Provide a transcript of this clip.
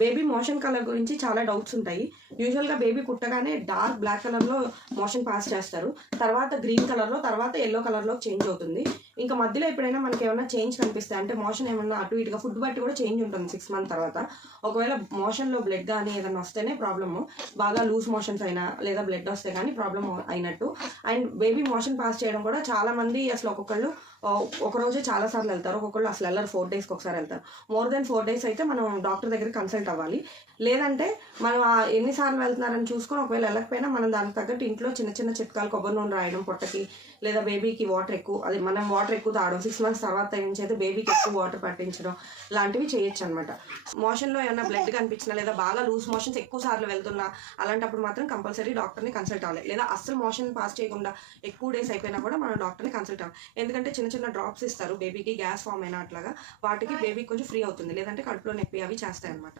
Baby motion colour గురించి చాలా doubts ఉంటాయి. యూజువల్గా బేబీ పుట్టగానే డార్క్ బ్లాక్ కలర్లో మోషన్ పాస్ చేస్తారు. తర్వాత గ్రీన్ కలర్లో, తర్వాత ఎల్లో కలర్లో చేంజ్ అవుతుంది. ఇంకా మధ్యలో ఎప్పుడైనా మనకి ఏమైనా చేంజ్ కనిపిస్తాయి అంటే మోషన్ ఏమన్నా అటు ఇటుగా ఫుడ్ బట్టి కూడా చేంజ్ ఉంటుంది 6 మంత్ తర్వాత. ఒకవేళ మోషన్లో బ్లడ్ కానీ ఏదైనా వస్తేనే ప్రాబ్లము, బాగా లూజ్ మోషన్స్ అయినా లేదా బ్లడ్ వస్తే కానీ ప్రాబ్లం అయినట్టు. అండ్ బేబీ మోషన్ పాస్ చేయడం కూడా చాలామంది అసలు ఒక్కొక్కళ్ళు ఒకరోజే చాలాసార్లు వెళ్తారు, ఒక్కొక్కళ్ళు అసలు వెళ్ళరు, 4 డేస్కి ఒకసారి వెళ్తారు. మోర్ దెన్ 4 డేస్ అయితే మనం డాక్టర్ దగ్గర కన్సల్ట్ అవ్వాలి. లేదంటే మనం ఎన్నిసార్లు వెళ్తున్నారని చూసుకొని ఒకవేళ వెళ్ళకపోయినా మనం దానికి తగ్గట్టు ఇంట్లో చిన్న చిన్న చిట్కాలు, కొబ్బరి నూనె రాయడం పొట్టకి, లేదా బేబీకి వాటర్ ఎక్కువ, అది మనం వాటర్ ఎక్కువ తాగడం, 6 మంత్స్ తర్వాత నుంచి అయితే బేబీకి ఎక్కువ వాటర్ పట్టించడం లాంటివి చేయొచ్చు అనమాట. మోషన్లో ఏమైనా బ్లడ్ కనిపించినా లేదా బాగా లూజ్ మోషన్స్ ఎక్కువ సార్లు వెళ్తున్నా అలాంటప్పుడు మాత్రం కంపల్సరీ డాక్టర్ని కన్సల్ట్ అవ్వాలి. లేదా అస్సలు మోషన్ పాస్ చేయకుండా ఎక్కువ డేస్ అయిపోయినా కూడా మనం డాక్టర్ని కన్సల్ట్ అవ్వాలి. ఎందుకంటే చిన్న చిన్న డ్రాప్స్ ఇస్తారు బేబీకి, గ్యాస్ ఫామ్ అయినా అట్లాగా, వాటికి బేబీకి కొంచెం ఫ్రీ అవుతుంది. లేదంటే కడుపులో నొప్పి అవి చేస్తాయి అనమాట.